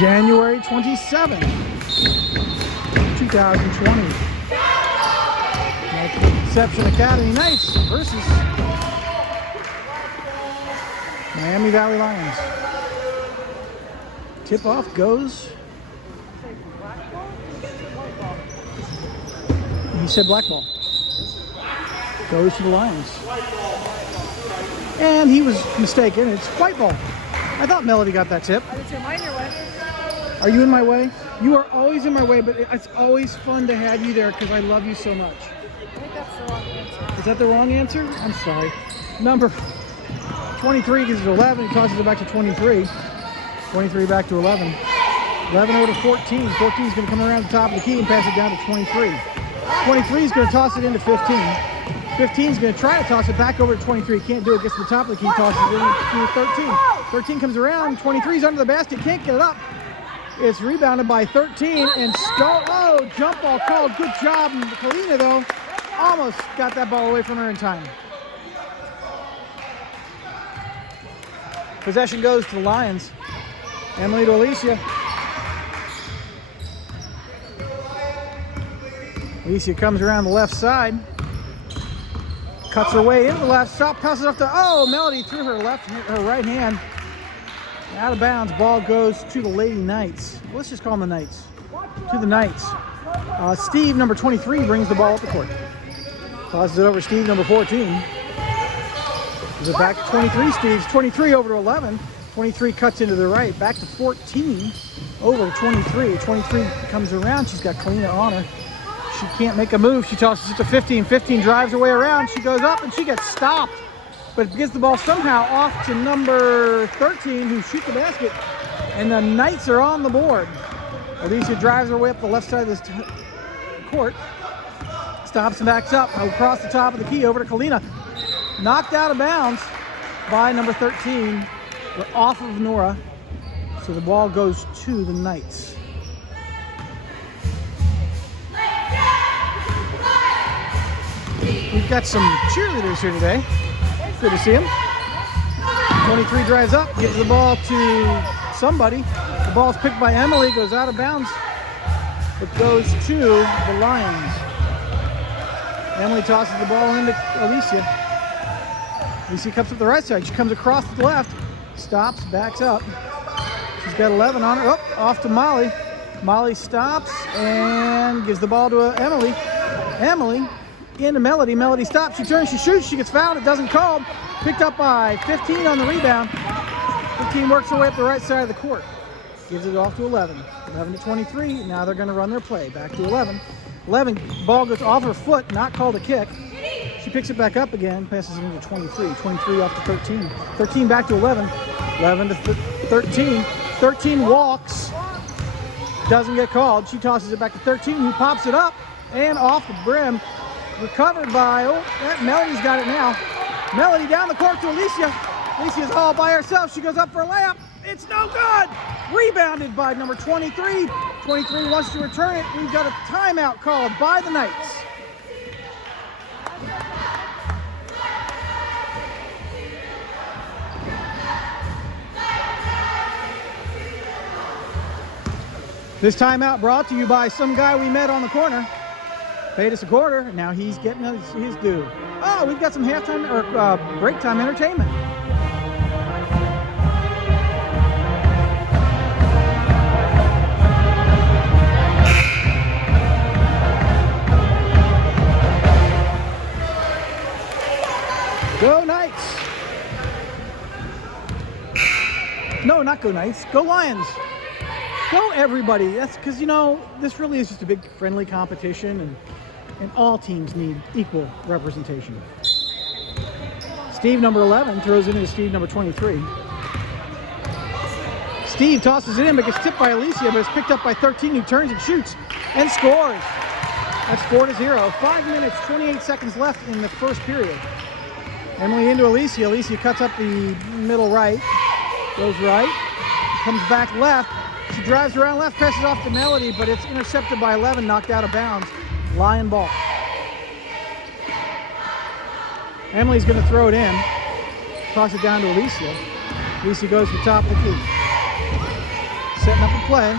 January 27th, 2020. Immaculate Conception Academy Knights versus Miami Valley Lions. Tip-off goes. He said black ball. Goes to the Lions. And he was mistaken. It's white ball. I thought Melody got that tip. I didn't say mine your way. Are you in my way? You are always in my way, but it's always fun to have you there because I love you so much. I think that's the wrong answer. Is that the wrong answer? I'm sorry. Number 23 gives it to 11. He tosses it back to 23. 23 back to 11. 11 over to 14. 14 is going to come around the top of the key and pass it down to 23. 23 is going to toss it into 15. 15 is going to try to toss it back over to 23. Can't do it. Gets to the top of the key, tosses it into 13. 13 comes around. 23 is under the basket. Can't get it up. It's rebounded by 13 and jump ball called. Good job. Kalina, though, almost got that ball away from her in time. Possession goes to the Lions. Emily to Alicia. Alicia comes around the left side. Cuts her way into the left. Stop, passes off to, Melody threw her right hand. Out of bounds. Ball goes to the Lady Knights. Let's just call them the Knights. To the Knights. Steve, number 23, brings the ball up the court. Tosses it over Steve, number 14. Gives it back to 23. Steve's 23 over to 11. 23 cuts into the right. Back to 14. Over to 23. 23 comes around. She's got Kalina on her. She can't make a move. She tosses it to 15. 15 drives her way around. She goes up and she gets stopped. But gets the ball somehow off to number 13, who shoots the basket. And the Knights are on the board. Alicia drives her way up the left side of this court. Stops and backs up across the top of the key over to Kalina. Knocked out of bounds by number 13. We're off of Nora. So the ball goes to the Knights. We've got some cheerleaders here today. Good to see them. 23 drives up, gives the ball to somebody. The ball's picked by Emily, goes out of bounds. It goes to the Lions. Emily tosses the ball into Alicia. Alicia comes up the right side. She comes across the left, stops, backs up. She's got 11 on her. Off to Molly. Molly stops and gives the ball to Emily. Emily into Melody. Melody stops. She turns. She shoots. She gets fouled. It doesn't call. Picked up by 15 on the rebound. 15 works her way up the right side of the court. Gives it off to 11. 11 to 23. Now they're going to run their play. Back to 11. 11. Ball goes off her foot. Not called a kick. She picks it back up again. Passes it into 23. 23 off to 13. 13 back to 11. 11 to 13. 13 walks. Doesn't get called. She tosses it back to 13. Who pops it up and off the brim. Recovered by, Melody's got it now. Melody down the court to Alicia. Alicia's all by herself. She goes up for a layup. It's no good. Rebounded by number 23. 23 wants to return it. We've got a timeout called by the Knights. This timeout brought to you by some guy we met on the corner. Paid us a quarter, and now he's getting his due. Oh, we've got some halftime or break time entertainment. Go Knights! No, not go Knights. Go Lions! Go everybody. That's because, this really is just a big friendly competition, and all teams need equal representation. Steve, number 11, throws it into Steve, number 23. Steve tosses it in, but gets tipped by Alicia, but it's picked up by 13, who turns and shoots and scores. That's 4-0. 5 minutes, 28 seconds left in the first period. Emily into Alicia. Alicia cuts up the middle right, goes right, comes back left. She drives around left, passes off to Melody, but it's intercepted by 11, knocked out of bounds. Lion ball. Emily's going to throw it in. Toss it down to Alicia. Alicia goes to the top of the key. setting up a play.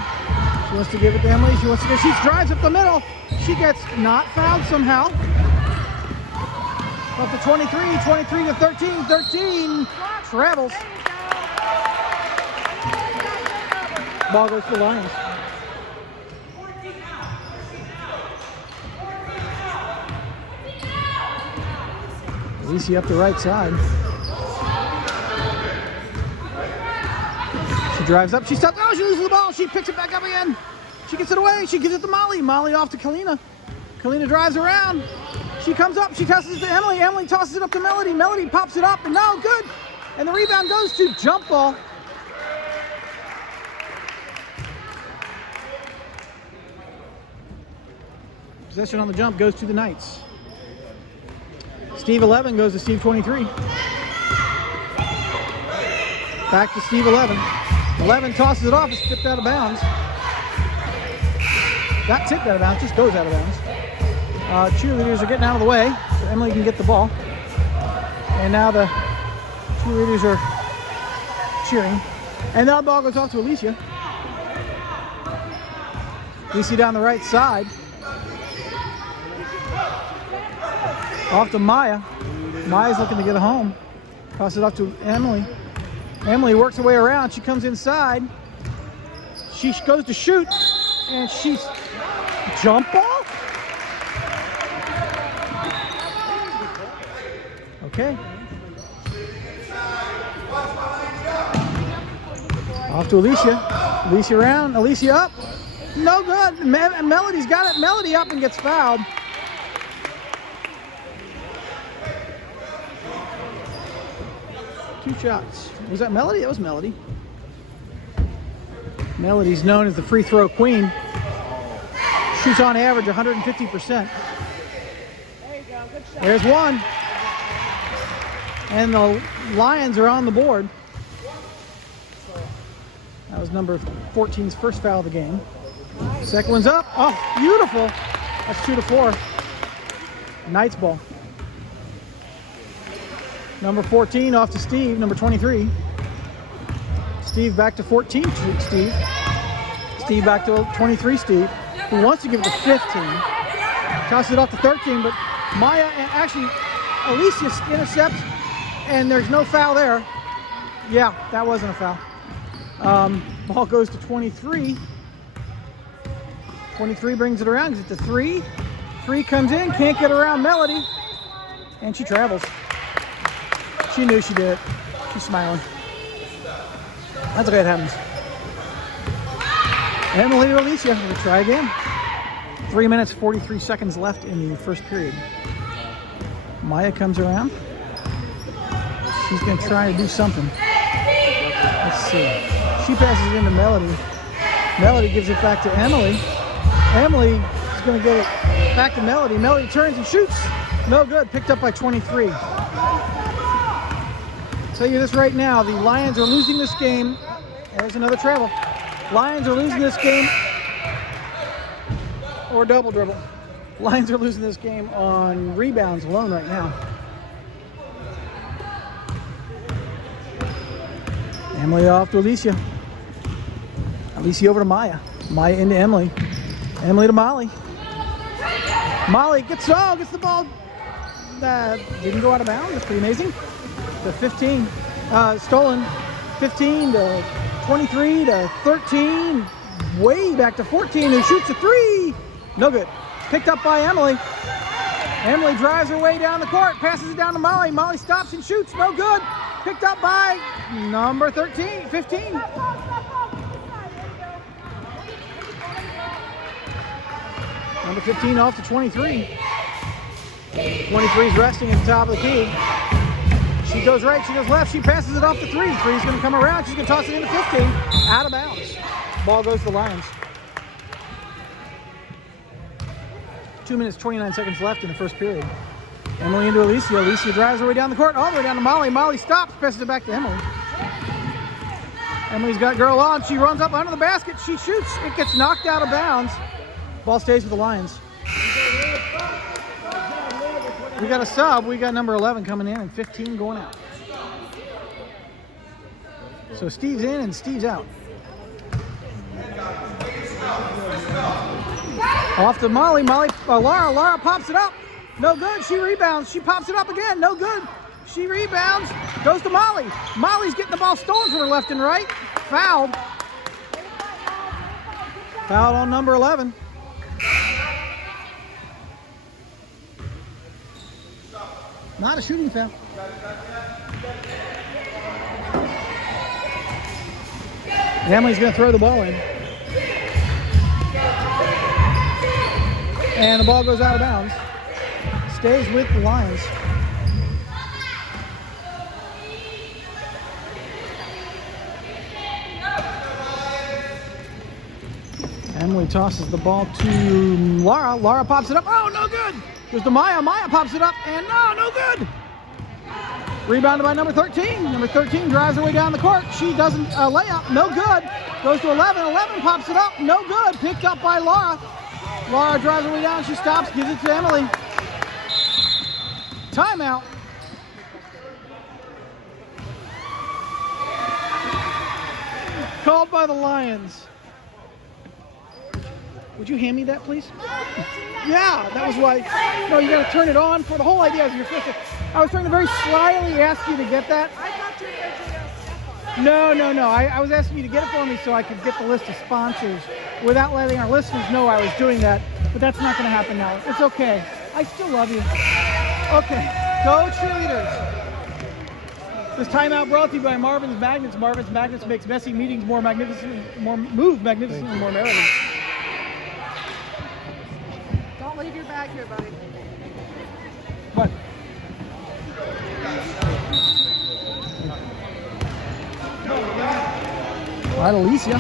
She wants to give it to Emily. She drives up the middle. She gets not fouled somehow. Up to 23, 23 to 13, 13 travels. Ball goes to the Lions. Alicia up the right side. She drives up. She stops. Oh, she loses the ball. She picks it back up again. She gets it away. She gives it to Molly. Molly off to Kalina. Kalina drives around. She comes up. She tosses it to Emily. Emily tosses it up to Melody. Melody pops it up. And no, good. And the rebound goes to jump ball. Possession on the jump goes to the Knights. Steve 11 goes to Steve 23. Back to Steve 11. 11 tosses it off. It's tipped out of bounds. Not tipped out of bounds, just goes out of bounds. Cheerleaders are getting out of the way so Emily can get the ball. And now the cheerleaders are cheering. And now the ball goes off to Alicia. Alicia down the right side. Off to Maya. Maya's looking to get it home. Toss it off to Emily. Emily works her way around. She comes inside. She goes to shoot. And she's... Jump ball? Okay. Off to Alicia. Alicia around. Alicia up. No good. Melody's got it. Melody up and gets fouled. Two shots. Was that Melody? That was Melody. Melody's known as the free throw queen. Shoots on average 150%. There you go. Good shot. There's one. And the Lions are on the board. That was number 14's first foul of the game. Second one's up. Oh, beautiful. That's 2 to 4. Knights ball. Number 14 off to Steve, number 23. Steve back to 14, Steve. Steve back to 23, Steve, who wants to give it to 15. Tosses it off to 13, but Maya, actually, Alicia intercepts, and there's no foul there. Yeah, that wasn't a foul. Ball goes to 23. 23 brings it around, gives it to 3. 3 comes in, can't get around Melody, and she travels. She knew she did it. She's smiling. That's okay, it happens. Emily to Alicia. We'll try again. 3 minutes, 43 seconds left in the first period. Maya comes around. She's going to try to do something. Let's see. She passes it into Melody. Melody gives it back to Emily. Emily is going to get it back to Melody. Melody turns and shoots. No good. Picked up by 23. I'll tell you this right now, the Lions are losing this game. There's another travel. Lions are losing this game, or double dribble. Lions are losing this game on rebounds alone right now. Emily off to Alicia. Alicia over to Maya. Maya into Emily. Emily to Molly. Molly gets the ball. Didn't go out of bounds. That's pretty amazing. To 15, stolen. 15 to 23 to 13, way back to 14, who shoots a 3. No good. Picked up by Emily. Emily drives her way down the court, passes it down to Molly. Molly stops and shoots. No good. Picked up by number 15. Number 15 off to 23. 23 is resting at the top of the key. She goes right, she goes left, she passes it off to 3. 3's going to come around, she's going to toss it into 15. Out of bounds. Ball goes to the Lions. 2 minutes, 29 seconds left in the first period. Emily into Alicia. Alicia drives her way down the court, all the way down to Molly. Molly stops, passes it back to Emily. Emily's got girl on. She runs up under the basket. She shoots. It gets knocked out of bounds. Ball stays with the Lions. We got a sub. We got number 11 coming in and 15 going out. So Steve's in and Steve's out. Off to Molly. Laura pops it up. No good. She rebounds. She pops it up again. No good. She rebounds. Goes to Molly. Molly's getting the ball stolen from her left and right. Fouled. Fouled on number 11. Not a shooting foul. Emily's going to throw the ball in. And the ball goes out of bounds. Stays with the Lions. Emily tosses the ball to Laura. Laura pops it up. Oh, no good. Goes to Maya. Maya pops it up. And no good. Rebounded by number 13. Number 13 drives her way down the court. She doesn't lay up. No good. Goes to 11. 11 pops it up. No good. Picked up by Laura. Laura drives her way down. She stops. Gives it to Emily. Timeout. Called by the Lions. Would you hand me that, please? Yeah, that was why. No, you got to turn it on. For the whole idea is you're supposed to. I was trying to very slyly ask you to get that. I thought you were going to No. I was asking you to get it for me so I could get the list of sponsors without letting our listeners know I was doing that. But that's not going to happen now. It's okay. I still love you. Okay, go cheerleaders. This timeout brought to you by Marvin's Magnets. Marvin's Magnets makes messy meetings more magnificent, magnificently more merrily. Don't leave your bag here, buddy. What? All right, Alicia.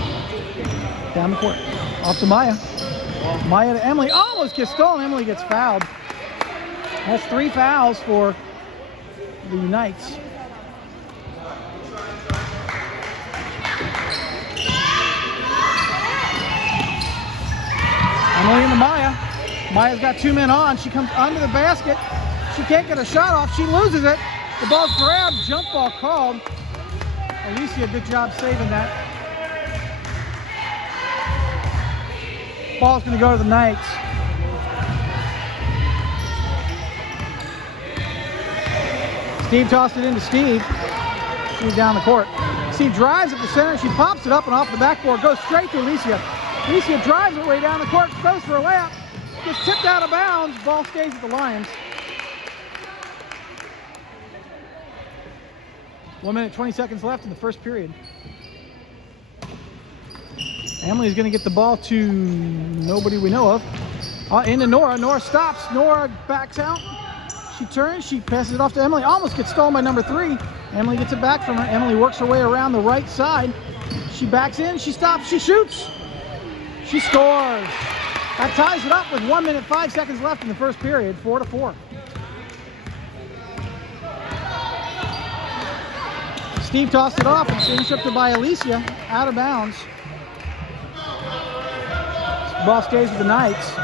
Down the court. Off to Maya. Maya to Emily. Almost gets stolen. Emily gets fouled. That's 3 fouls for the Knights. Emily into Maya. Maya's got 2 men on. She comes under the basket. She can't get a shot off. She loses it. The ball's grabbed. Jump ball called. Alicia, good job saving that. Ball's going to go to the Knights. Steve tossed it into Steve. He's down the court. Steve drives at the center. She pops it up and off the backboard. Goes straight to Alicia. Alicia drives her way down the court. Goes for a layup. Gets tipped out of bounds. Ball stays with the Lions. 1 minute, 20 seconds left in the first period. Emily's going to get the ball to nobody we know of. Into Nora. Nora stops. Nora backs out. She turns. She passes it off to Emily. Almost gets stolen by number 3. Emily gets it back from her. Emily works her way around the right side. She backs in. She stops. She shoots. She scores. That ties it up with 1 minute, 5 seconds left in the first period. 4-4. Steve tossed it off. It's intercepted by Alicia. Out of bounds. Ball stays with the Knights.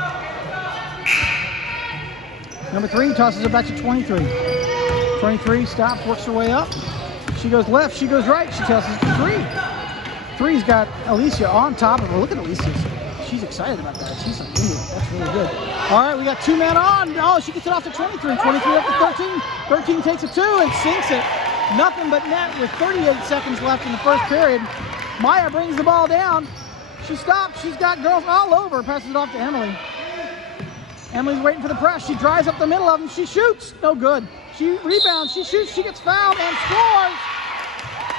Number 3 tosses it back to 23. 23 stops, works her way up. She goes left, she goes right. She tosses it to 3. 3's got Alicia on top of her. Look at Alicia. She's excited about that. She's like, ooh, that's really good. All right, we got 2 men on. Oh, she gets it off to 23. 23 up to 13. 13 takes a 2 and sinks it. Nothing but net with 38 seconds left in the first period. Maya brings the ball down. She stops. She's got girls all over. Passes it off to Emily. Emily's waiting for the press. She drives up the middle of them. She shoots. No good. She rebounds. She shoots. She gets fouled and scores.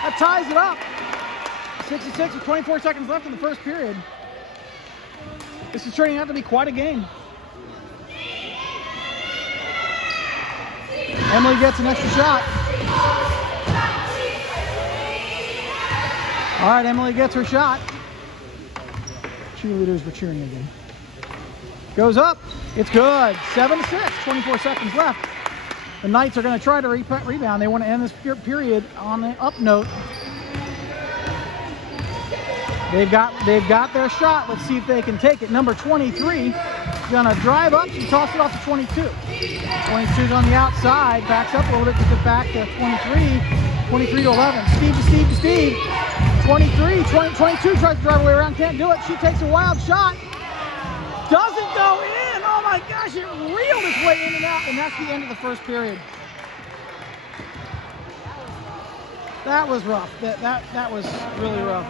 That ties it up. 66 with 24 seconds left in the first period. This is turning out to be quite a game. Emily gets an extra shot. All right, Emily gets her shot. Cheerleaders were cheering again. Goes up. It's good. 7-6. 24 seconds left. The Knights are going to try to rebound. They want to end this period on an up note. They've got their shot. Let's see if they can take it. Number 23 is going to drive up. She tosses it off to 22. 22's on the outside. Backs up a little bit to get back to 23. 23 to 11. Steve to Steve to Steve. 23, 22 tries to drive away around. Can't do it. She takes a wild shot. my gosh, it reeled its way in and out, and that's the end of the first period. That was rough. That was really rough.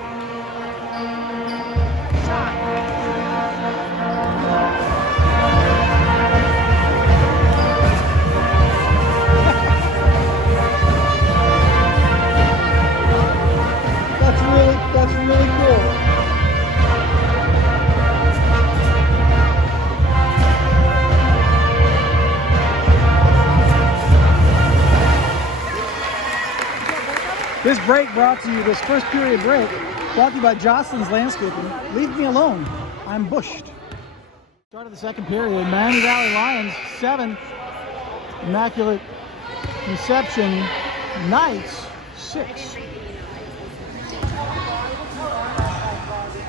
That's really cool. This break brought to you, this first period break, brought to you by Jocelyn's Landscaping. Leave me alone. I'm bushed. Start of the second period. Miami Valley Lions 7. Immaculate Conception Knights 6.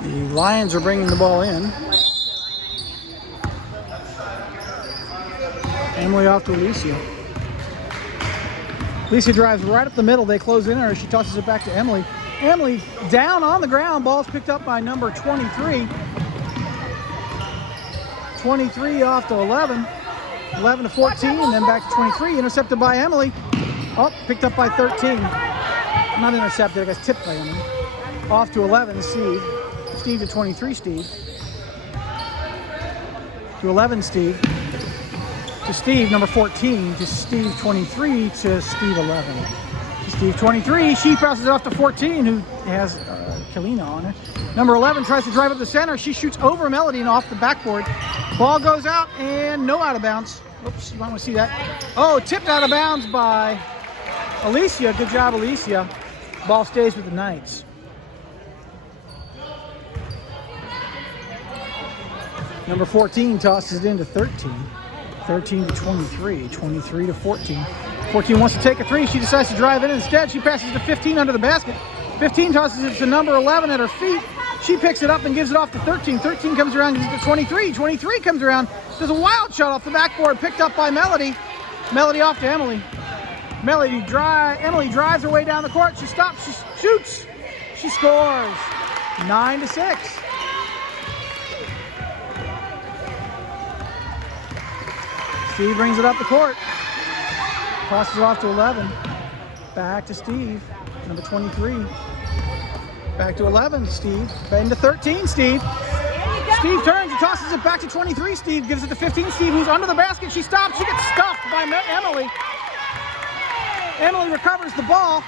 The Lions are bringing the ball in. Emily off to Alicia. Alicia drives right up the middle. They close in on her. She tosses it back to Emily. Emily down on the ground. Ball's picked up by number 23. 23 off to 11. 11 to 14, and then back to 23. Intercepted by Emily. Oh, picked up by 13. Not intercepted, I guess tipped by Emily. Off to 11, Steve. Steve to 23, Steve. To 11, Steve. To Steve, number 14. To Steve, 23. To Steve, 11. To Steve, 23. She passes it off to 14, who has Kalina on her. Number 11 tries to drive up the center. She shoots over Melody and off the backboard. Ball goes out and no out of bounds. Oops, you might want to see that. Oh, tipped out of bounds by Alicia. Good job, Alicia. Ball stays with the Knights. Number 14 tosses it into 13. 13 to 23. 23 to 14. 14 wants to take a three. She decides to drive in instead. She passes to 15 under the basket. 15 tosses it to number 11 at her feet. She picks it up and gives it off to 13. 13 comes around, gives it to 23. 23 comes around, does a wild shot off the backboard, picked up by Melody. Melody off to Emily. Emily drives her way down the court. She stops, she shoots, she scores. 9 to 6. Steve brings it up the court. Tosses it off to 11. Back to Steve, number 23. Back to 11, Steve. Back to 13, Steve. Steve turns and tosses it back to 23, Steve. Gives it to 15, Steve, who's under the basket. She stops. She gets stuffed by Emily. Emily recovers the ball.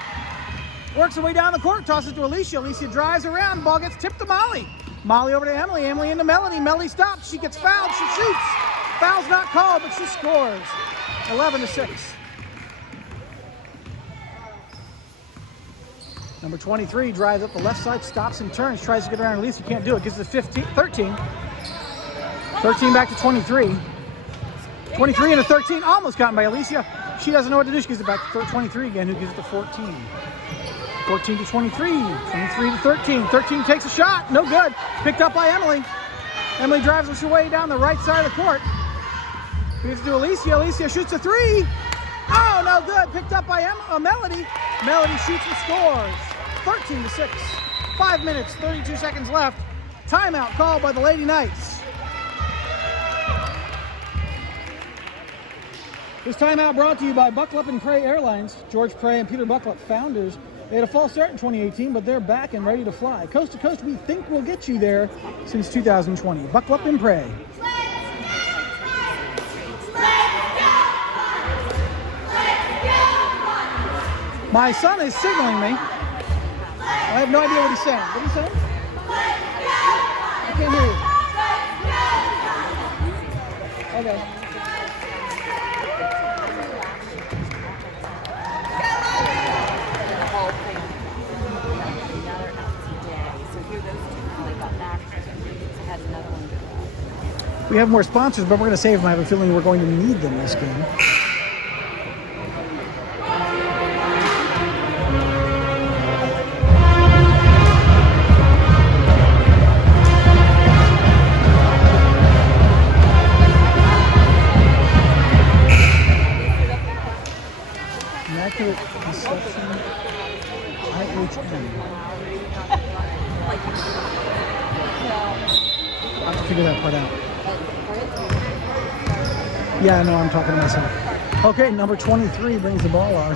Works her way down the court. Tosses it to Alicia. Alicia drives around. The ball gets tipped to Molly. Molly over to Emily. Emily into Melody. Melody stops. She gets fouled. She shoots. Foul's not called, but she scores. 11 to 6. Number 23 drives up the left side, stops and turns, tries to get around Alicia, can't do it, gives it to 13. 13 back to 23. 23 into 13, almost gotten by Alicia. She doesn't know what to do, she gives it back to 23 again, who gives it to 14. 14 to 23, 23 to 13. 13 takes a shot, no good. Picked up by Emily. Emily drives her way down the right side of the court. Gives it to Alicia, Alicia shoots a three. Oh, no good, picked up by Melody. Melody shoots and scores. 13 to 6. 5 minutes, 32 seconds left. Timeout called by the Lady Knights. This timeout brought to you by Buckle Up and Pray Airlines. George Pray and Peter Buckle Up, founders. They had a false start in 2018, but they're back and ready to fly. Coast to coast, we think we'll get you there since 2020. Buckle Up and Pray. My son is signaling me. I have no idea what he's saying. What are you saying? I can't hear you. Okay. We have more sponsors, but we're going to save them. I have a feeling we're going to need them this game. Immaculate Conception, IHM. I'll have to figure that part out. Yeah, I know, I'm talking to myself. Okay, number 23 brings the ball on.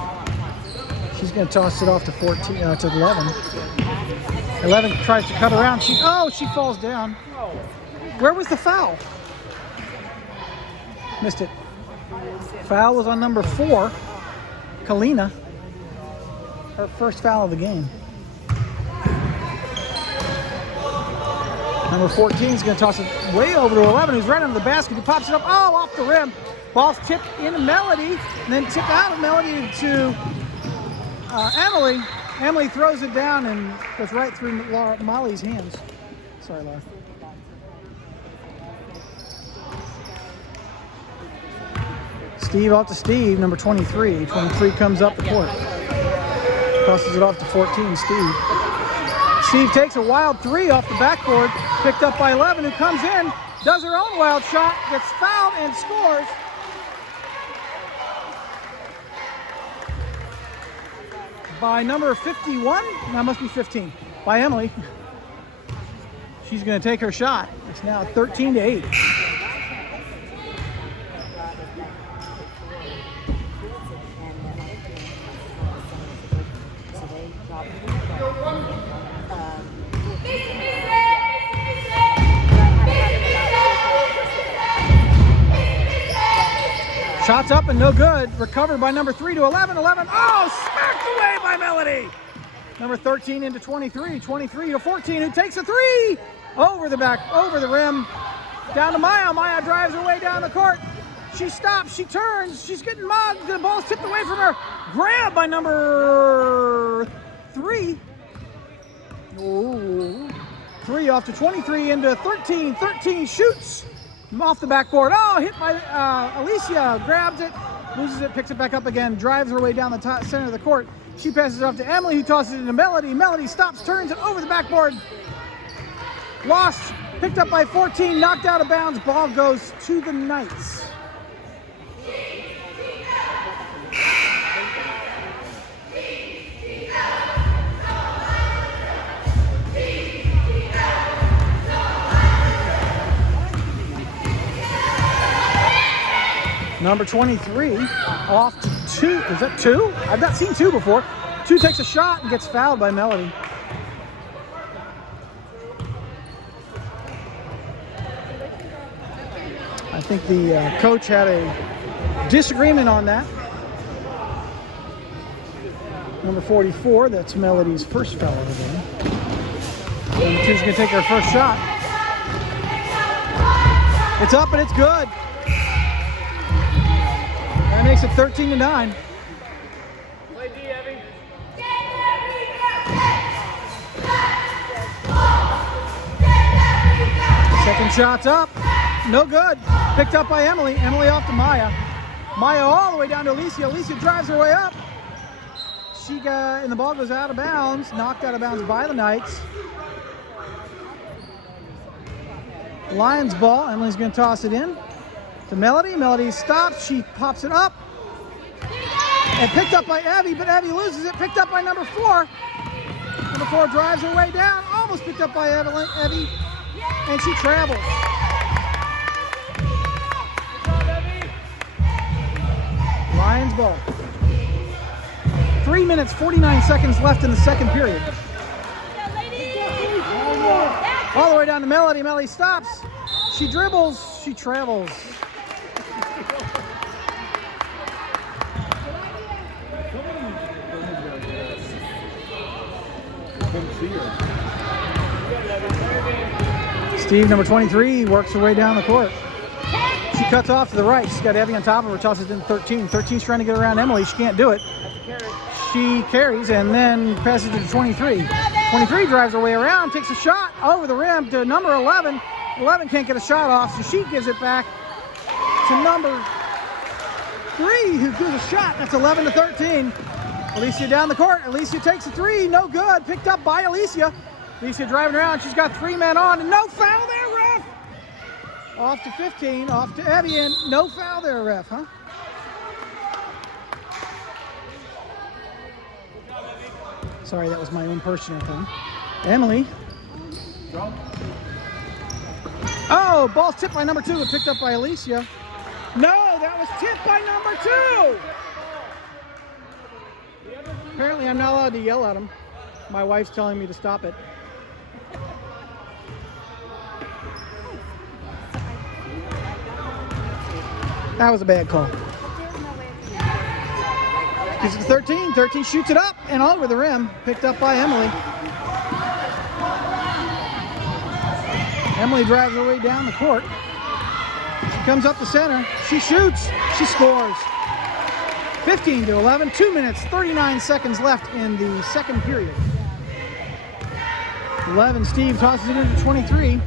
She's going to toss it off to 14, to 11. 11 tries to cut around. She falls down. Where was the foul? Missed it. Foul was on number 4, Kalina. Her first foul of the game. Number 14 is going to toss it way over to 11, who's right under the basket. He pops it up, off the rim. Ball's tipped into Melody, and then tipped out of Melody to Emily. Emily throws it down and goes right through Molly's hands. Sorry, Laura. Steve off to Steve, number 23. 23 comes up the court. Tosses it off to 14, Steve. Steve takes a wild 3 off the backboard, picked up by 11, who comes in, does her own wild shot, gets fouled and scores. By number 51, that must be 15, by Emily. She's going to take her shot. It's now 13-8. Shots up and no good. Recovered by number 3 to 11. 11. Smacked away by Melody. Number 13 into 23. 23 to 14, who takes a 3. Over the back, over the rim. Down to Maya. Maya drives her way down the court. She stops. She turns. She's getting mugged. The ball's tipped away from her. Grabbed by number 3. 3 off to 23 into 13. 13 shoots. Off the backboard. Hit by Alicia. Grabs it, loses it, picks it back up again, drives her way down the center of the court. She passes it off to Emily, who tosses it into Melody. Melody stops, turns it over the backboard. Lost, picked up by 14, knocked out of bounds. Ball goes to the Knights. Number 23 off to 2. Is that 2? I've not seen 2 before. 2 takes a shot and gets fouled by Melody. I think the coach had a disagreement on that. Number 44, that's Melody's first foul of the game. Number 2's going to take her first shot. It's up and it's good. That makes it 13-9. Play D, Evie. Second shot's up. No good. Picked up by Emily. Emily off to Maya. Maya all the way down to Alicia. Alicia drives her way up. And the ball goes out of bounds. Knocked out of bounds by the Knights. Lions ball. Emily's going to toss it in to Melody. Melody stops. She pops it up. And picked up by Evie, but Evie loses it. Picked up by number 4. Number 4 drives her way down. Almost picked up by Evie. And she travels. Lions ball. 3 minutes, 49 seconds left in the second period. All the way down to Melody. Melody stops. She dribbles. She travels. Steve, number 23, works her way down the court. She cuts off to the right. She's got Evie on top of her, tosses it in 13. 13's trying to get around Emily. She can't do it. She carries and then passes it to 23. 23 drives her way around, takes a shot over the rim to number 11. 11 can't get a shot off, so she gives it back to number 3, who gives a shot. That's 11-13. Alicia down the court. Alicia takes a 3. No good. Picked up by Alicia. Alicia driving around. She's got 3 men on. And no foul there, ref. Off to 15. Off to Evie. And no foul there, ref, huh? Sorry, that was my own personal thing. Emily. Oh, ball's tipped by number 2 and picked up by Alicia. No! Oh, that was tipped by number 2. Apparently, I'm not allowed to yell at him. My wife's telling me to stop it. That was a bad call. Gives it to 13. 13 shoots it up and over the rim. Picked up by Emily. Emily drives her way down the court. She comes up the center. She shoots. She scores. 15-11. 2 minutes, 39 seconds left in the second period. 11. Steve tosses it into 23.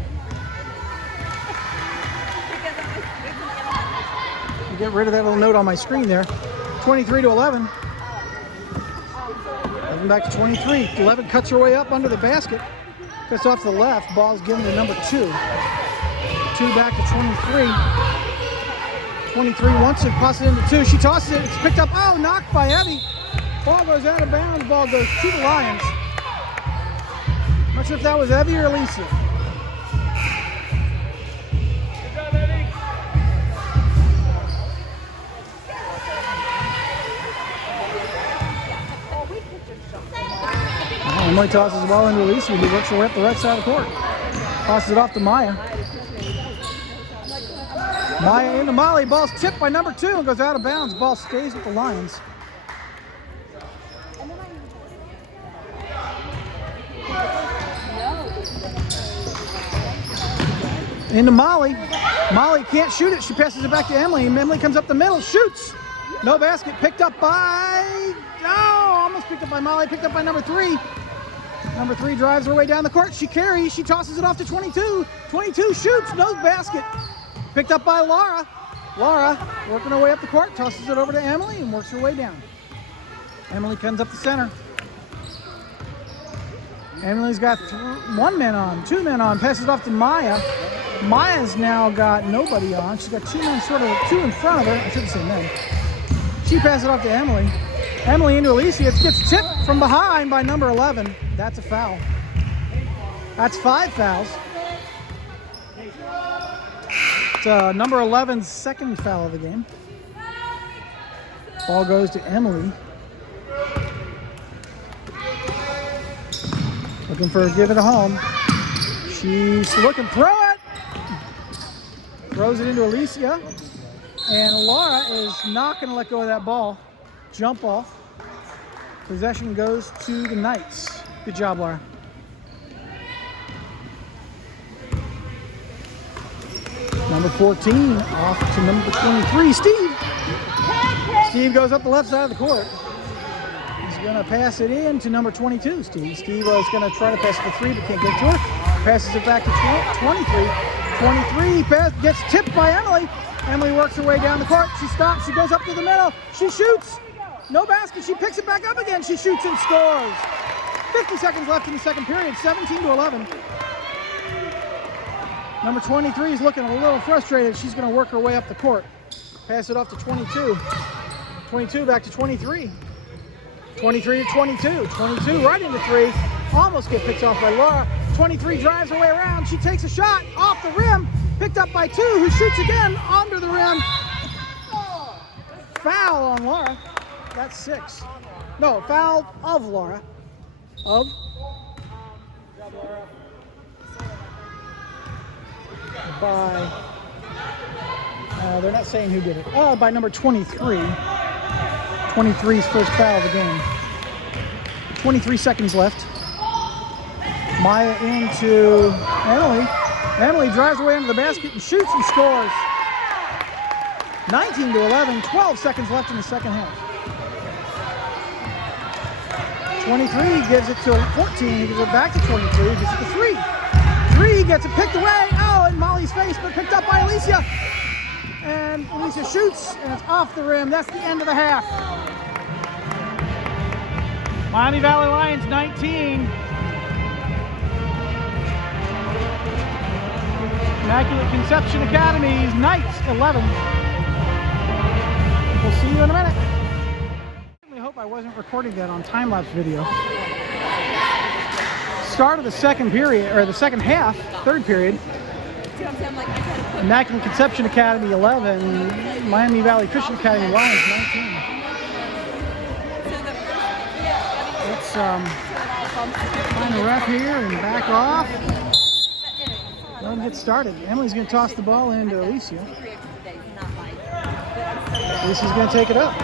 Get rid of that little note on my screen there. 23-11. 11 back to 23. 11 cuts her way up under the basket. Cuts off to the left. Ball's given to number 2. 2 back to 23. 23 wants it, crosses it into 2. She tosses it. It's picked up. Oh, knocked by Evie. Ball goes out of bounds. Ball goes to the Lions. Not sure if that was Evie or Alicia. Emily tosses the ball into Alicia, who works her way up the right side of the court. Tosses it off to Maya. Maya into Molly. Ball's tipped by number 2 and goes out of bounds. Ball stays with the Lions. Into Molly. Molly can't shoot it. She passes it back to Emily. Emily comes up the middle, shoots. No basket. Picked up by... Oh, almost picked up by Molly. Picked up by number 3. Number 3 drives her way down the court. She carries. She tosses it off to 22. 22 shoots. No basket. Picked up by Laura. Laura working her way up the court. Tosses it over to Emily and works her way down. Emily comes up the center. Emily's got 1 man on, 2 men on. Passes it off to Maya. Maya's now got nobody on. She's got 2 men, sort of 2 in front of her. I shouldn't say men. She passes it off to Emily. Emily into Alicia. It gets tipped from behind by number 11. That's a foul. That's 5 fouls. It's number 11's second foul of the game. Ball goes to Emily. Looking for a give it a home. She's looking, throw it! Throws it into Alicia. And Laura is not going to let go of that ball. Jump off. Possession goes to the Knights. Good job, Laura. Number 14 off to number 23, Steve. Steve goes up the left side of the court. He's going to pass it in to number 22, Steve. Steve was going to try to pass it to 3, but can't get to her. Passes it back to 23. 23 gets tipped by Emily. Emily works her way down the court. She stops. She goes up to the middle. She shoots. No basket. She picks it back up again. She shoots and scores. 50 seconds left in the second period. 17-11. Number 23 is looking a little frustrated. She's going to work her way up the court. Pass it off to 22. 22 back to 23. 23 to 22. 22 right into 3. Almost get picked off by Laura. 23 drives her way around. She takes a shot off the rim. Picked up by 2, who shoots again under the rim. Foul on Laura. That's 6. No, foul of Laura. Of? By, they're not saying who did it. Oh, by number 23. 23's first foul of the game. 23 seconds left. Maya into Emily. Emily drives away into the basket and shoots and scores. 19-11, 12 seconds left in the second half. 23 gives it to 14, he gives it back to 22, he gives it to 3. 3 gets it picked away, oh, in Molly's face, but picked up by Alicia. And Alicia shoots, and it's off the rim. That's the end of the half. Miami Valley Lions 19. Immaculate Conception Academy's Knights 11. We'll see you in a minute. I hope I wasn't recording that on time-lapse video. Start of the second period, or the second half, third period. too. I'm saying, like, I try to put Immaculate Conception Academy 11, Miami Valley Christian Academy Lions 19. Let's find a ref here and back off. Let them get started. Emily's going to toss the ball into Alicia. Alicia's going to take it up.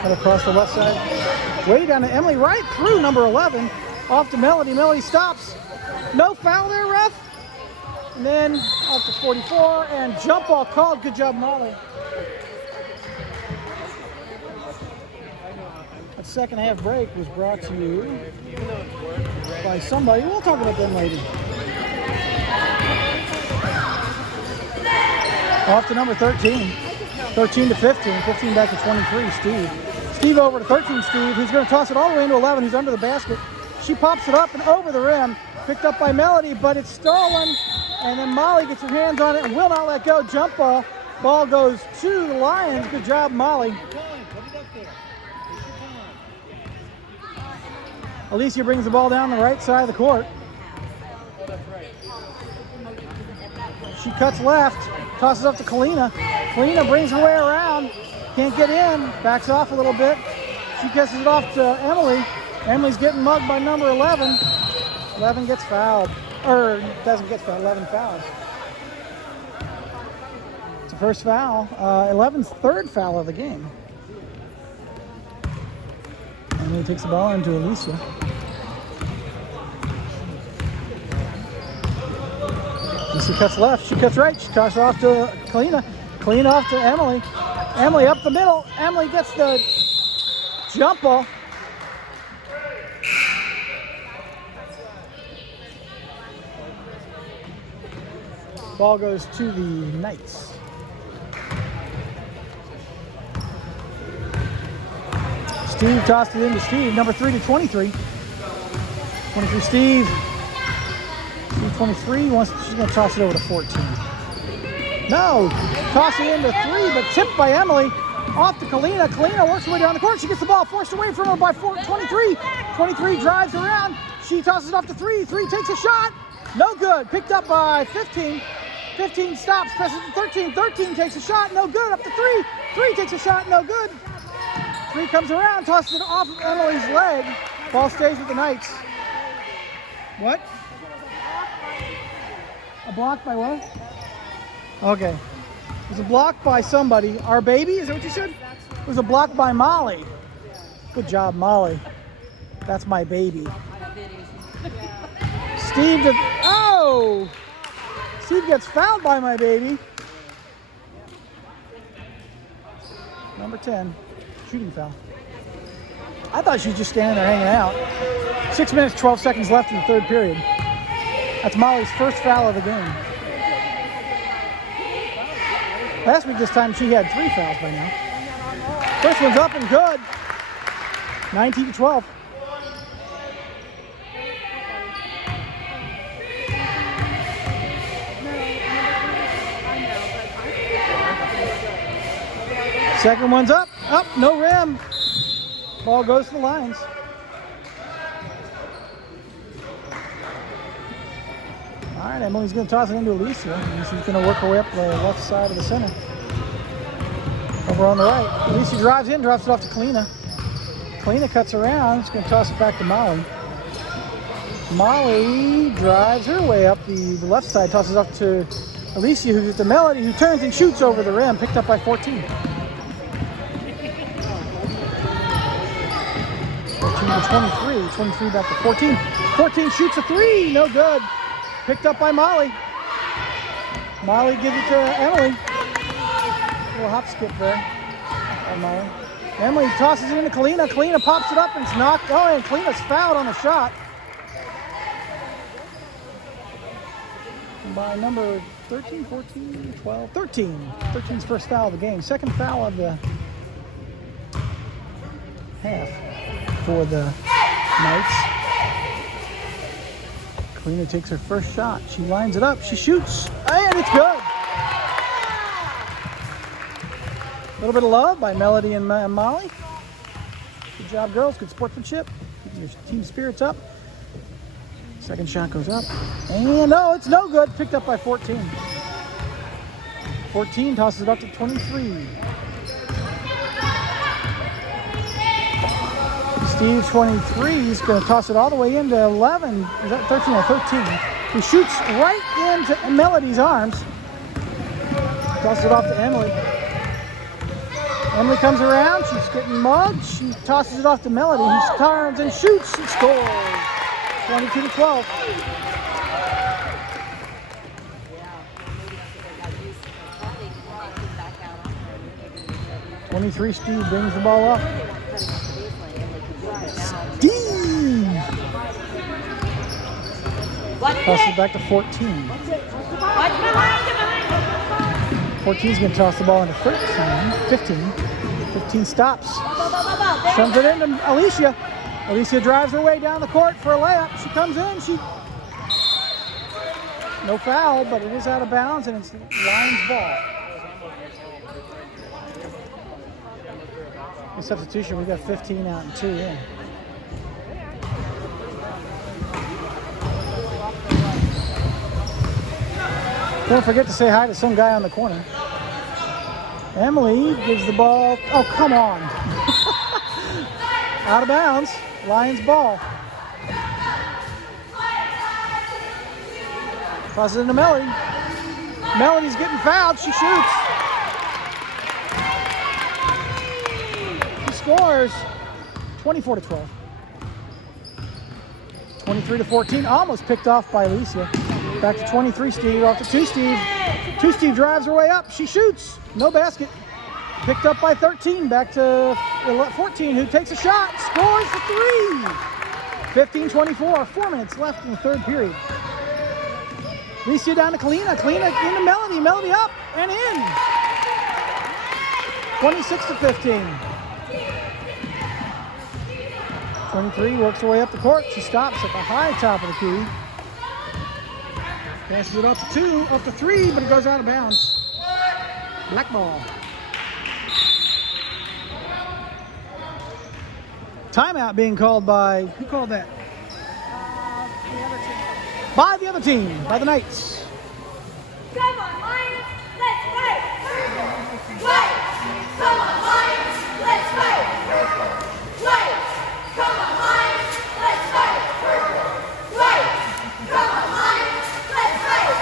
Cut across the left side. Way down to Emily, right through number 11. Off to Melody. Melody stops. No foul there, ref. And then up to 44, and jump ball called. Good job, Molly. That second half break was brought to you by somebody. We'll talk about them later. Off to number 13. 13 to 15. 15 back to 23, Steve. Steve over to 13, Steve, who's going to toss it all the way into 11. He's under the basket. She pops it up and over the rim. Picked up by Melody, but it's stolen. And then Molly gets her hands on it and will not let go. Jump ball. Ball goes to the Lions. Good job, Molly. Alicia brings the ball down the right side of the court. She cuts left, tosses up to Kalina. Kalina brings her way around. Can't get in. Backs off a little bit. She kisses it off to Emily. Emily's getting mugged by number 11. 11 gets fouled. Or doesn't get fouled, 11 fouls. It's the first foul. 11's third foul of the game. Emily takes the ball into Alicia. Alicia cuts left, she cuts right, she cuts off to Kalina. Kalina off to Emily. Emily up the middle. Emily gets the jump ball. Ball goes to the Knights. Steve tossed it into Steve, number 3 to 23. 23 Steve. Steve 23 she's going to toss it over to 14. No, toss it into 3, but tipped by Emily. Off to Kalina. Kalina works her way down the court. She gets the ball forced away from her by 23. 23 drives around. She tosses it off to 3. 3 takes a shot. No good. Picked up by 15. 15 stops, presses to 13. 13 takes a shot, no good. Up to 3. 3 takes a shot, no good. 3 comes around, tosses it off of Emily's leg. Ball stays with the Knights. What? A block by what? Okay. It was a block by somebody. Our baby, is that what you said? It was a block by Molly. Good job, Molly. That's my baby. Steve did, oh! Steve gets fouled by my baby. Number 10, shooting foul. I thought she was just standing there hanging out. 6 minutes, 12 seconds left in the third period. That's Molly's first foul of the game. Last week this time she had 3 fouls by now. First one's up and good. 19 to 12. Second one's up, no rim. Ball goes to the Lions. All right, Emily's going to toss it into Alicia. She's going to work her way up the left side of the center. Over on the right. Alicia drives in, drops it off to Kalina. Kalina cuts around. She's going to toss it back to Molly. Molly drives her way up the left side, tosses up to Alicia, who's at the Melody, who turns and shoots over the rim, picked up by 14. 14 to 23, 23 back to 14. 14 shoots a 3, no good. Picked up by Molly. Molly gives it to Emily. A little hop skip there by Molly. Emily tosses it into Kalina. Kalina pops it up and it's knocked. Oh, and Kalina's fouled on the shot. By number 13, 14, 12, 13. 13's first foul of the game. Second foul of the half for the Knights. Kalina takes her first shot. She lines it up. She shoots. And it's good. A little bit of love by Melody and Molly. Good job, girls. Good sportsmanship. Keeping your team spirits up. Second shot goes up. And no, it's no good. Picked up by 14. 14 tosses it up to 23. Steve 23 is going to toss it all the way into 11. Is that 13 or 13? He shoots right into Melody's arms. Tosses it off to Emily. Emily comes around. She's getting mugged. She tosses it off to Melody. He turns and shoots and scores. 22-12. 23 Steve brings the ball up. Steve! Tosses it back to 14. 14's going to toss the ball into 13, 15. 15 stops. Sends it into Alicia. Alicia drives her way down the court for a layup. She comes in. No foul, but it is out of bounds, and it's Lions ball. In substitution, we got 15 out and 2 in. Don't forget to say hi to some guy on the corner. Emily gives the ball. Oh, come on. Out of bounds. Lions ball. Tosses it into Melody. Melody's getting fouled. She shoots. She scores. 24-12. 23-14. Almost picked off by Alicia. Back to 23 Steve. Off to 2 Steve. 2 Steve drives her way up. She shoots. No basket. Picked up by 13. Back to 14, who takes a shot. Scores for 3. 15-24. 4 minutes left in the third period. Alicia down to Kalina. Kalina into Melody. Melody up and in. 26-15. 23 works her way up the court. She stops at the high top of the key. Passes it off to 2, up to 3, but it goes out of bounds. Black ball. Timeout being called by, who called that? The other team. By the other team, by the Knights. Come on, Lions, let's fight! Fight! Come on, Lions, let's fight! Fight! Come on, Lions, let's fight! Fight! Come on, Lions, let's fight!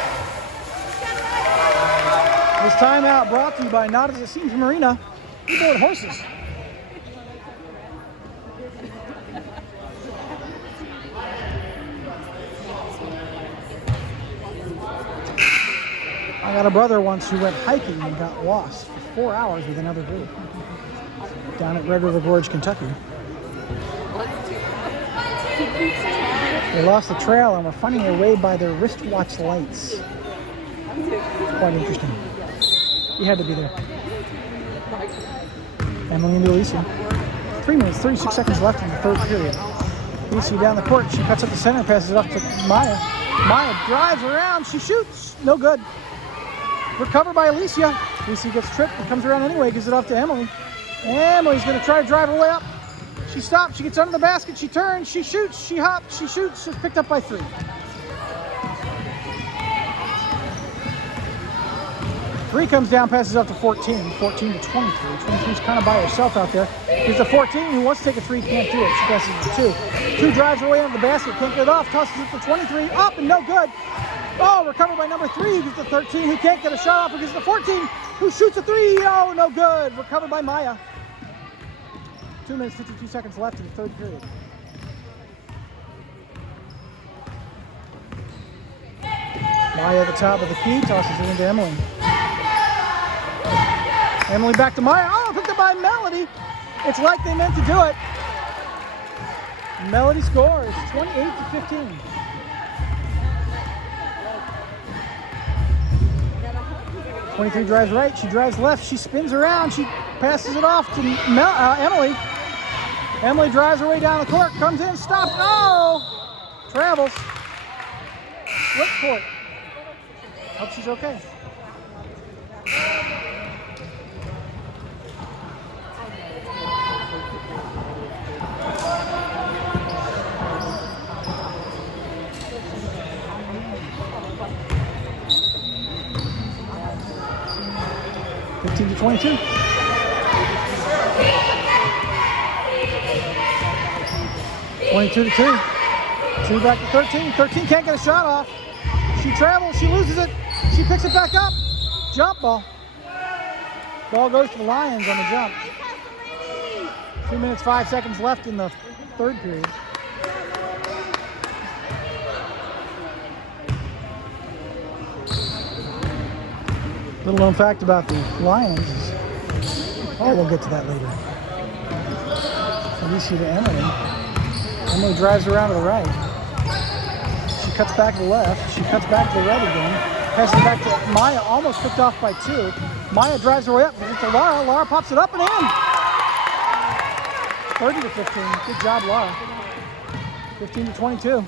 This timeout brought to you by Not As It Seems Marina. We board horses. I got a brother once who went hiking and got lost for 4 hours with another group down at Red River Gorge, Kentucky. They lost the trail and were finding their way by their wristwatch lights. It's quite interesting. You had to be there. Emily into Alicia. 3 minutes, 36 seconds left in the third period. Alicia down the court. She cuts up the center, passes it off to Maya. Maya drives around. She shoots. No good. Recovered by Alicia. Alicia gets tripped and comes around anyway, gives it off to Emily. Emily's going to try to drive her way up. She stops, she gets under the basket, she turns, she shoots, she hops, she shoots. It's picked up by 3. 3 comes down, passes up to 14. 14 to 23. 23's kind of by herself out there. Here's the 14 who wants to take a 3, can't do it. She passes it to 2. 2 drives her way under the basket, can't get it off, tosses it to 23, up and no good. Oh, recovered by number 3, gives the 13, who can't get a shot off, or gives the 14, who shoots a 3. Oh, no good. Recovered by Maya. 2 minutes, 52 seconds left in the third period. Maya at the top of the key, tosses it into Emily. Emily back to Maya. Oh, picked up by Melody. It's like they meant to do it. Melody scores 28-15. Twenty-three drives right, she drives left, she spins around, she passes it off to Emily. Emily drives her way down the court, comes in, stops, oh! Travels. Flip court. Hope she's okay. 22. 22-2. 2 back to 13. 13 can't get a shot off. She travels, she loses it. She picks it back up. Jump ball. Ball goes to the Lions on the jump. 2 minutes, 5 seconds left in the third period. Little known fact about the Lions is, we'll get to that later. Alicia to Emily. Emily drives around to the right. She cuts back to the left. She cuts back to the right again. Passes back to Maya, almost picked off by 2. Maya drives her way up, gives it to Laura. Laura pops it up and in. 30-15. Good job, Laura. 15-22.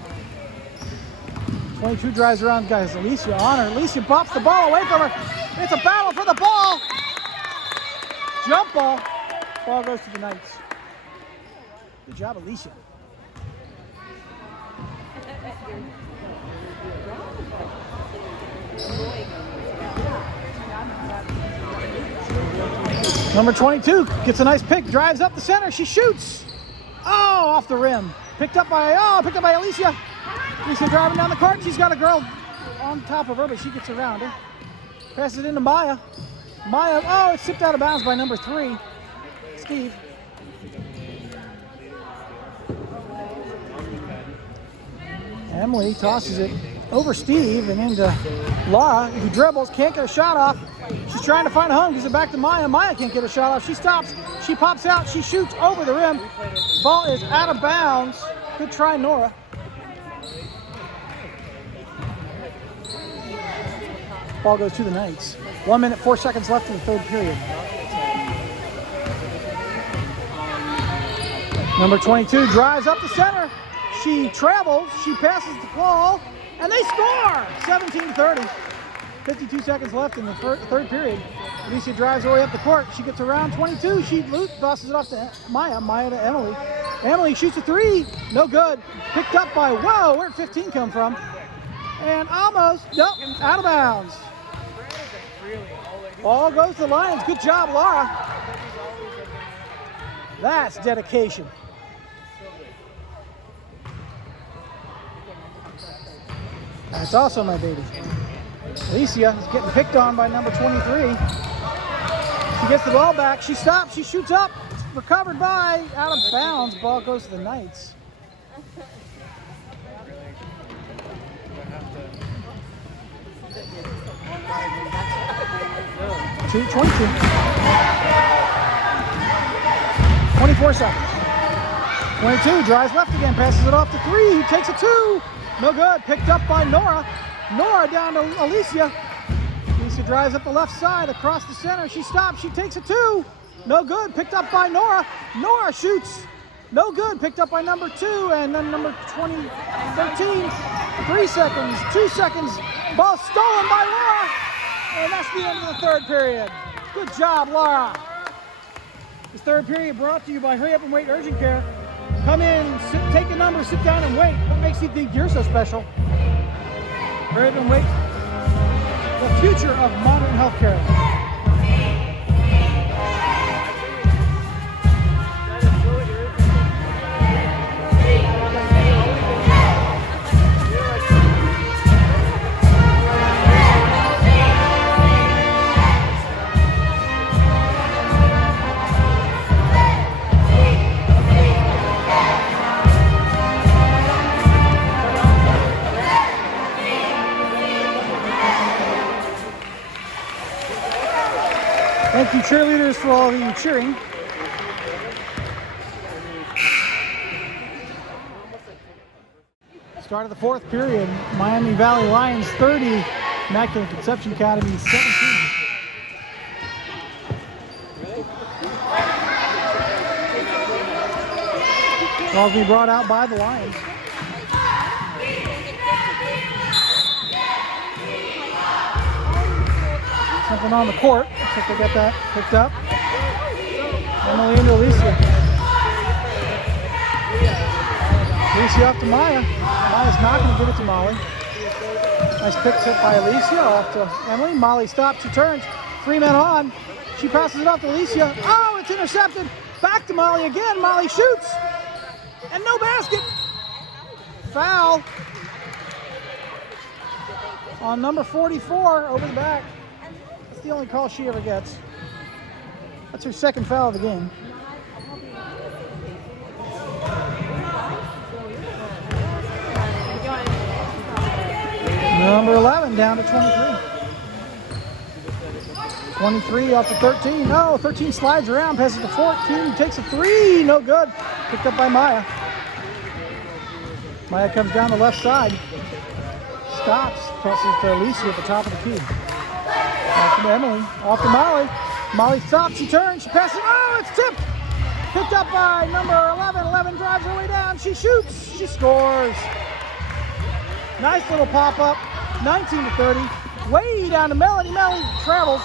22 drives around, guys. Alicia on her. Alicia pops the ball away from her. It's a battle for the ball. Jump ball. Ball goes to the Knights. Good job, Alicia. Number 22 gets a nice pick, drives up the center, she shoots. Oh, off the rim. Picked up by Alicia. Alicia driving down the court. She's got a girl on top of her, but she gets around her. Passes it into Maya. Maya, it's tipped out of bounds by number 3, Steve. Emily tosses it over Steve and into Laura, who dribbles, can't get a shot off. She's trying to find a home, gives it back to Maya. Maya can't get a shot off. She stops, she pops out, she shoots over the rim. Ball is out of bounds. Good try, Nora. Ball goes to the Knights. 1 minute, 4 seconds left in the third period. Number 22 drives up the center. She travels, she passes the ball, and they score! 17-30. 52 seconds left in the third period. Alicia drives her way up the court. She gets around 22. She tosses it off to Maya. Maya to Emily. Emily shoots a 3. No good. Picked up by, where'd 15 come from? And almost, out of bounds. Ball goes to the Lions. Good job, Laura. That's dedication. That's also my baby. Alicia is getting picked on by number 23. She gets the ball back. She stops. She shoots up. It's recovered by, out of bounds. Ball goes to the Knights. Two, 22. 24 seconds. 22 drives left again, passes it off to 3. He takes a 2. No good. Picked up by Nora. Nora down to Alicia. Alicia drives up the left side across the center. She stops. She takes a 2. No good. Picked up by Nora. Nora shoots. No good. Picked up by number 2. And then number 13. 3 seconds. 2 seconds. Ball stolen by Laura. And that's the end of the third period. Good job, Laura. This third period brought to you by Hurry Up and Wait Urgent Care. Come in, take a number, sit down and wait. What makes you think you're so special? Hurry up and wait. The future of modern healthcare. Thank you, cheerleaders, for all of you cheering. Start of the fourth period. Miami Valley Lions 30, Immaculate Conception Academy 17. Ball being brought out by the Lions. Something on the court. Looks like they got that picked up. Emily into Alicia. Alicia off to Maya. Maya's not going to give it to Molly. Nice pick set by Alicia off to Emily. Molly stops, she turns. 3 men on. She passes it off to Alicia. Oh, it's intercepted. Back to Molly again. Molly shoots. And no basket. Foul on number 44 over the back. That's the only call she ever gets. That's her second foul of the game. Number 11 down to 23. 23 off to 13. No, 13 slides around, passes to 14, takes a 3, no good. Picked up by Maya. Maya comes down the left side. Stops, passes to Alicia at the top of the key. Off to Emily, off to Molly. Molly stops, she turns, she passes, oh, it's tipped. Picked up by number 11. 11 drives her way down, she shoots, she scores. Nice little pop-up, 19 to 30. Way down to Melody. Melody travels.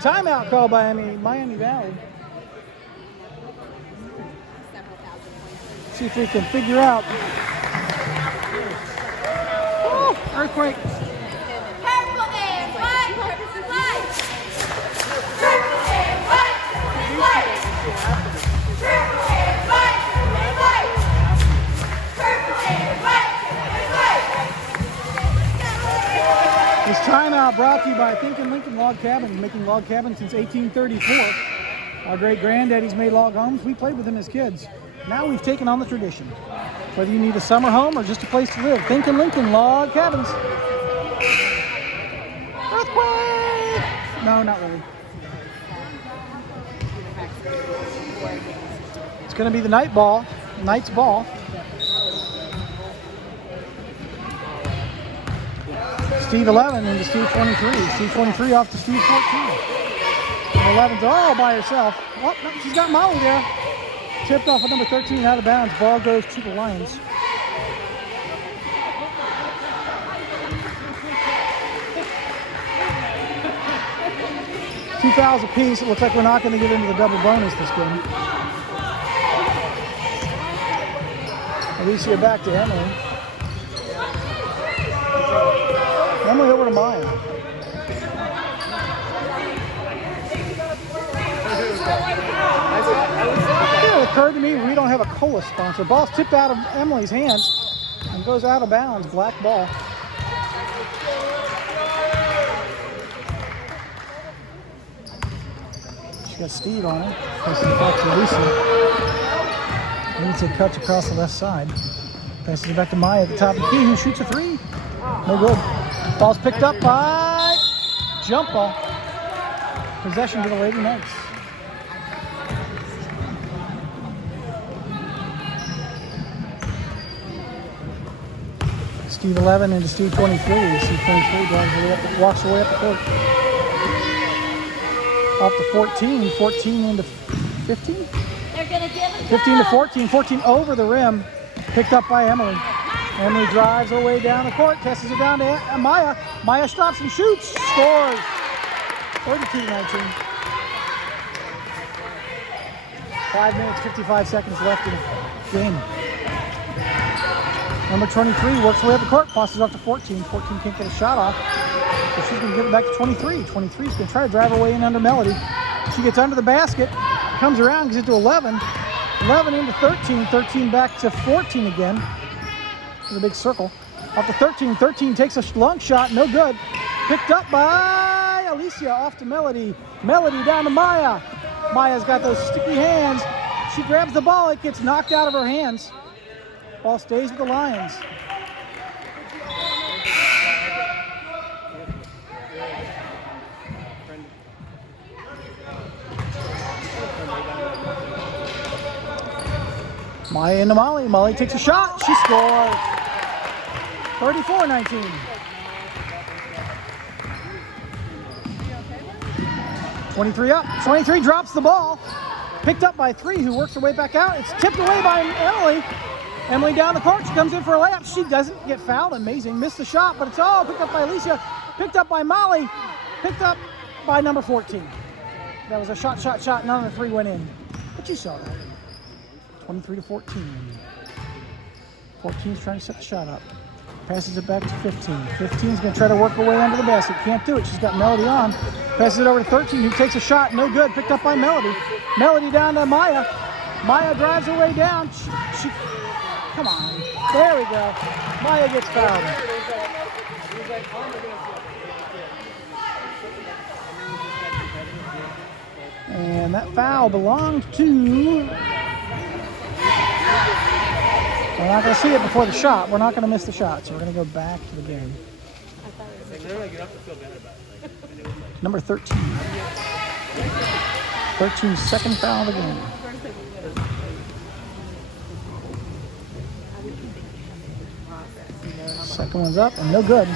Timeout call by Miami Valley. See if we can figure out. Oh, earthquake. Careful there, what? What? Careful there, what? What? Careful there, what? What? Careful there, what? What? This timeout brought to you by Think and Lincoln Log Cabin, making log cabins since 1834. Our great granddaddies made log homes. We played with them as kids. Now we've taken on the tradition. Whether you need a summer home or just a place to live, Think and Lincoln Log Cabins. Earthquake! No, not really. It's going to be the Knight's ball. Steve 11 into Steve 23. Steve 23 off to Steve 14. And 11's all by herself. Oh, no, she's got Molly there. Tipped off at number 13 out of bounds. Ball goes to the Lions. Two fouls apiece. It looks like we're not going to get into the double bonus this game. Alicia back to Emily. Emily over to Maya. It occurred to me we don't have a cola sponsor. Ball's tipped out of Emily's hands and goes out of bounds. Black ball. She's got Steve on her. Passes it back to Alicia. Needs it cuts across the left side. Passes it back to Maya at the top of the key, who shoots a 3. No good. Ball's picked up by jump ball. Possession to the Lady Knights. Steve 11 into Steve 23. Steve 23 walks away up the court. Off to 14. 14 into 15. They're gonna give it 15 to 14. 14 over the rim. Picked up by Emily. Emily drives her way down the court. Passes it down to Maya. Maya stops and shoots. Scores. 32-19. 5 minutes, 55 seconds left in the game. Number 23 works her way up the court, passes off to 14. 14 can't get a shot off, so she's going to give it back to 23. 23 is going to try to drive her way in under Melody. She gets under the basket, comes around, gets into 11. 11 into 13. 13 back to 14 again. With a big circle. Off to 13. 13 takes a long shot, no good. Picked up by Alicia, off to Melody. Melody down to Maya. Maya's got those sticky hands. She grabs the ball, it gets knocked out of her hands. Ball stays with the Lions. Maya into Molly. Molly takes a shot. She scores. 34-19. (23 up). 23 drops the ball. Picked up by 3, who works her way back out. It's tipped away by Emily. Emily down the court. She comes in for a layup. She doesn't get fouled. Amazing. Missed the shot, but it's all picked up by Alicia. Picked up by Molly. Picked up by number 14. That was a shot. None of the 3 went in. But you saw that. 23 to 14. 14's trying to set the shot up. Passes it back to 15. 15's going to try to work her way under the basket. Can't do it. She's got Melody on. Passes it over to 13, who takes a shot. No good. Picked up by Melody. Melody down to Maya. Maya drives her way down. She come on. There we go. Maya gets fouled. And that foul belongs to... We're not going to see it before the shot. We're not going to miss the shot, so we're going to go back to the game. Number 13. 13's second foul of the game. Second one's up and no good.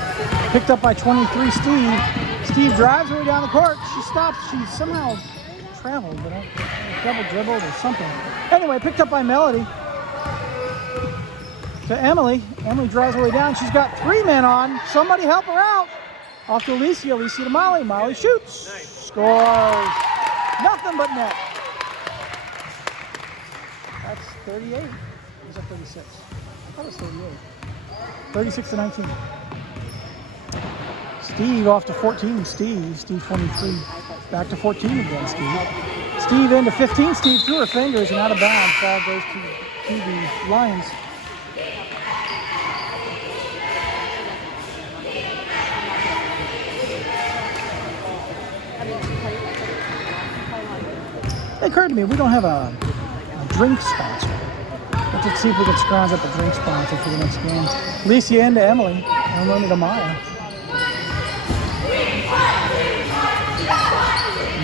Picked up by 23, Steve. Steve drives her way down the court. She stops. She somehow traveled, but double dribbled or something. Anyway, picked up by Melody. To Emily. Emily drives her way down. She's got 3 men on. Somebody help her out. Off to Alicia. Alicia to Molly. Molly shoots. Nice. Scores. Nothing but net. That's 38. Or is that 36? I thought it was 38. 36 to 19. Steve off to 14. Steve 23. Back to 14 again, Steve. Steve into 15. Steve threw her fingers and out of bounds. Ball goes to the Lions. It occurred to me, we don't have a drink sponsor. Let's see if we can scrounge up a drink sponsor for the next game. Alicia into Emily. Emily to Maya.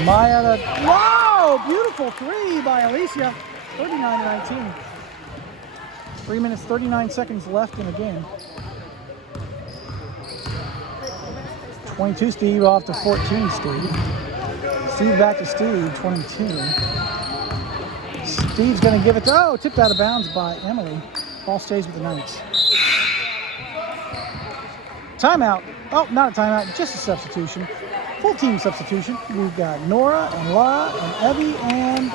Maya to... Wow! Beautiful 3 by Alicia. 39-19. 3 minutes, 39 seconds left in the game. 22 Steve off to 14 Steve. Steve back to Steve, 22. Steve's going to give it to... Oh, tipped out of bounds by Emily. Ball stays with the Knights. Timeout. Oh, not a timeout, just a substitution. Full team substitution. We've got Nora and Laura and Evie and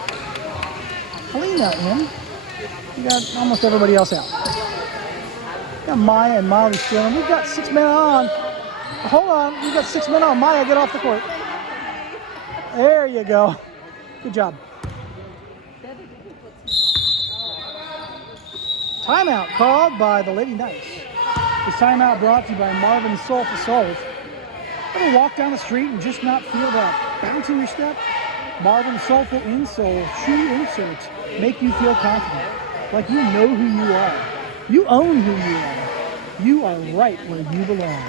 Helena in. We got almost everybody else out. We've got Maya and Molly still in. We've got 6 men on. Hold on, we've got 6 men on. Maya, get off the court. There you go. Good job. Timeout called by the Lady Knights. This timeout brought to you by Marvin's Soulful Souls. Ever walk down the street and just not feel that bounce in your step? Marvin's Soulful Insole shoe inserts make you feel confident, like you know who you are. You own who you are. You are right where you belong.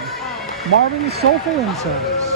Marvin's Soulful Insoles.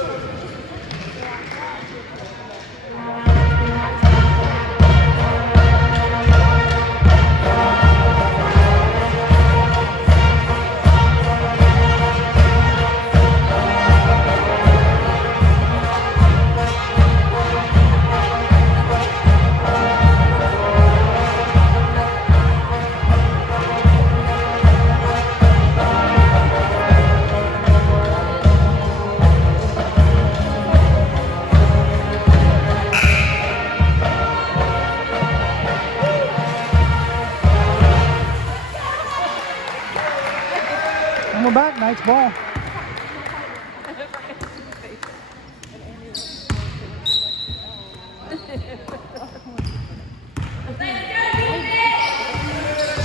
And we're back, Knights ball.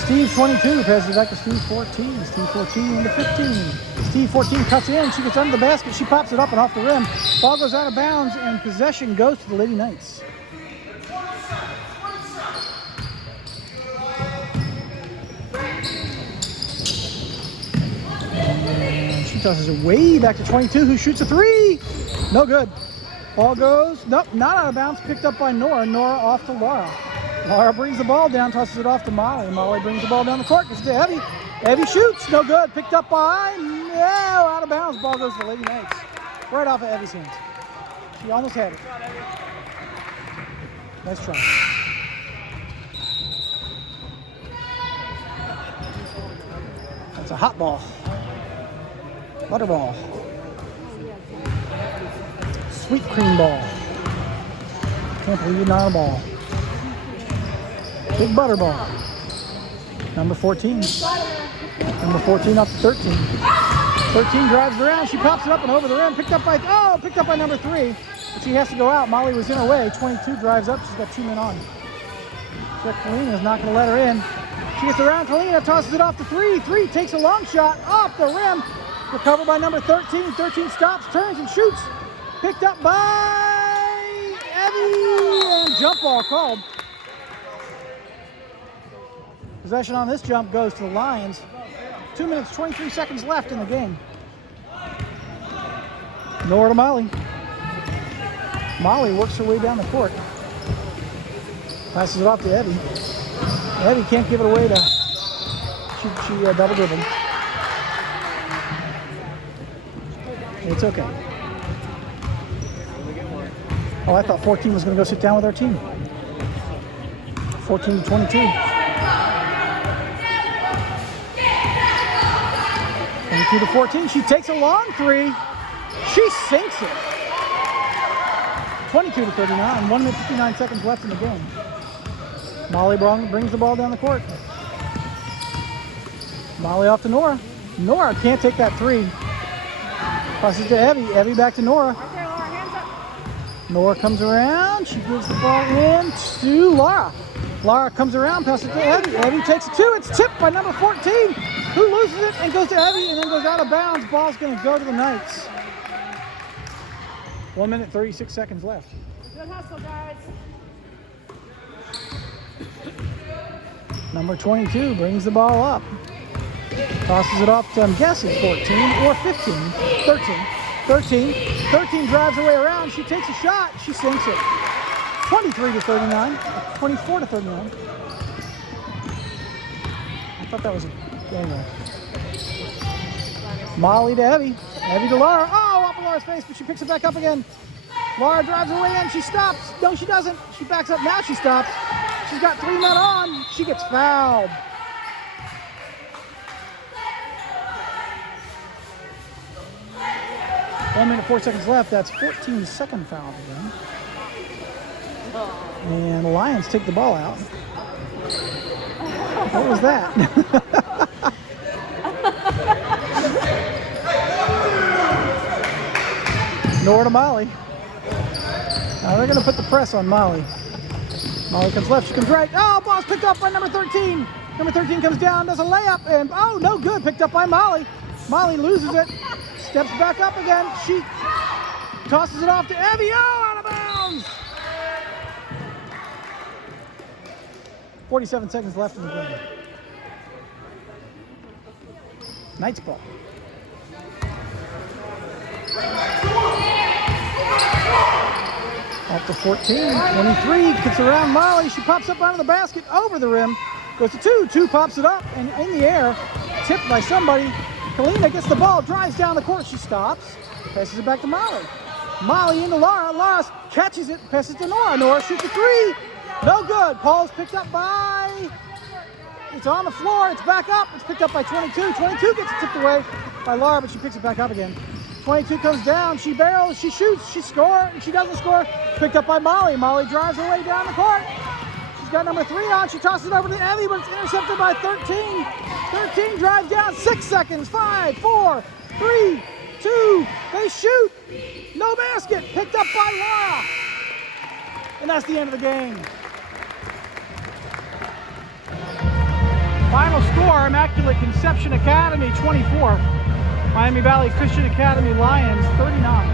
Steve 22 passes back to Steve 14. Steve 14 into 15. Steve 14 cuts in. She gets under the basket. She pops it up and off the rim. Ball goes out of bounds and possession goes to the Lady Knights. And she tosses it way back to 22, who shoots a 3. No good. Ball goes, nope, not out of bounds. Picked up by Nora. Nora off to Laura. Laura brings the ball down, tosses it off to Molly. Molly brings the ball down the court, gets to Evie. Evie shoots, no good. Picked up by, no, out of bounds. Ball goes to the Lady Knights. Right off of Evie's hands. She almost had it. Nice try. That's a hot ball. Butter ball. Sweet cream ball. Can't believe you're not a ball. Big butter ball. Number 14. Number 14 up to 13. 13 drives around. She pops it up and over the rim. Picked up by number 3. But she has to go out. Molly was in her way. 22 drives up. She's got 2 men on. So Kalina's not going to let her in. She gets around. Kalina tosses it off to 3. 3 takes a long shot off the rim. Recovered by number 13. 13 stops, turns, and shoots. Picked up by Evie. And jump ball called. Possession on this jump goes to the Lions. 2 minutes, 23 seconds left in the game. Nora to Molly. Molly works her way down the court. Passes it off to Evie. Evie can't give it away to. She double dribbled. It's okay. Oh, I thought 14 was going to go sit down with our team. 14 to 22. 22 to 14. She takes a long 3. She sinks it. 22 to 39. 1 minute 59 seconds left in the game. Molly brings the ball down the court. Molly off to Nora. Nora can't take that 3. Passes to Evie. Evie back to Nora. Right there, Laura, hands up. Nora comes around. She gives the ball in to Laura. Laura comes around, passes to Evie. Evie takes a 2. It's tipped by number 14, who loses it and goes to Evie and then goes out of bounds. Ball's going to go to the Knights. 1 minute, 36 seconds left. Good hustle, guys. Number 22 brings the ball up. Tosses it off to, I'm guessing, 14 or 15. 13. 13 drives her way around. She takes a shot. She sinks it. 23 to 39. 24 to 39. I thought that was a... Anyway. Molly to Evie. Evie to Laura. Oh, off of Laura's face, but she picks it back up again. Laura drives her way in. She stops. No, she doesn't. She backs up. Now she stops. She's got 3 men on. She gets fouled. One minute, 4 seconds left. That's 14-second foul again. And the Lions take the ball out. What was that? Nora to Molly. Now they're going to put the press on Molly. Molly comes left, she comes right. Oh, ball's picked up by number 13. Number 13 comes down, does a layup, and oh, no good. Picked up by Molly. Molly loses it. Steps back up again. She tosses it off to Evie. Oh, out of bounds. 47 seconds left in the game. Knights ball. Off to 14, 23, gets around Molly. She pops up onto the basket, over the rim. Goes to 2, 2 pops it up, and in the air, tipped by somebody. Kalina gets the ball, drives down the court. She stops, passes it back to Molly. Molly into Laura. Laura catches it, passes to Nora. Nora shoots a 3. No good. Paul's picked up by... It's on the floor. It's back up. It's picked up by 22. 22 gets it tipped away by Laura, but she picks it back up again. 22 comes down. She barrels. She shoots. She scores. She doesn't score. Picked up by Molly. Molly drives her way down the court. She's got number 3 on. She tosses it over to Evie, but it's intercepted by 13. 13 drives down. 6 seconds. 5, 4, 3, 2. They shoot. No basket. Picked up by Laura. And that's the end of the game. Final score, Immaculate Conception Academy 24, Miami Valley Christian Academy Lions 39.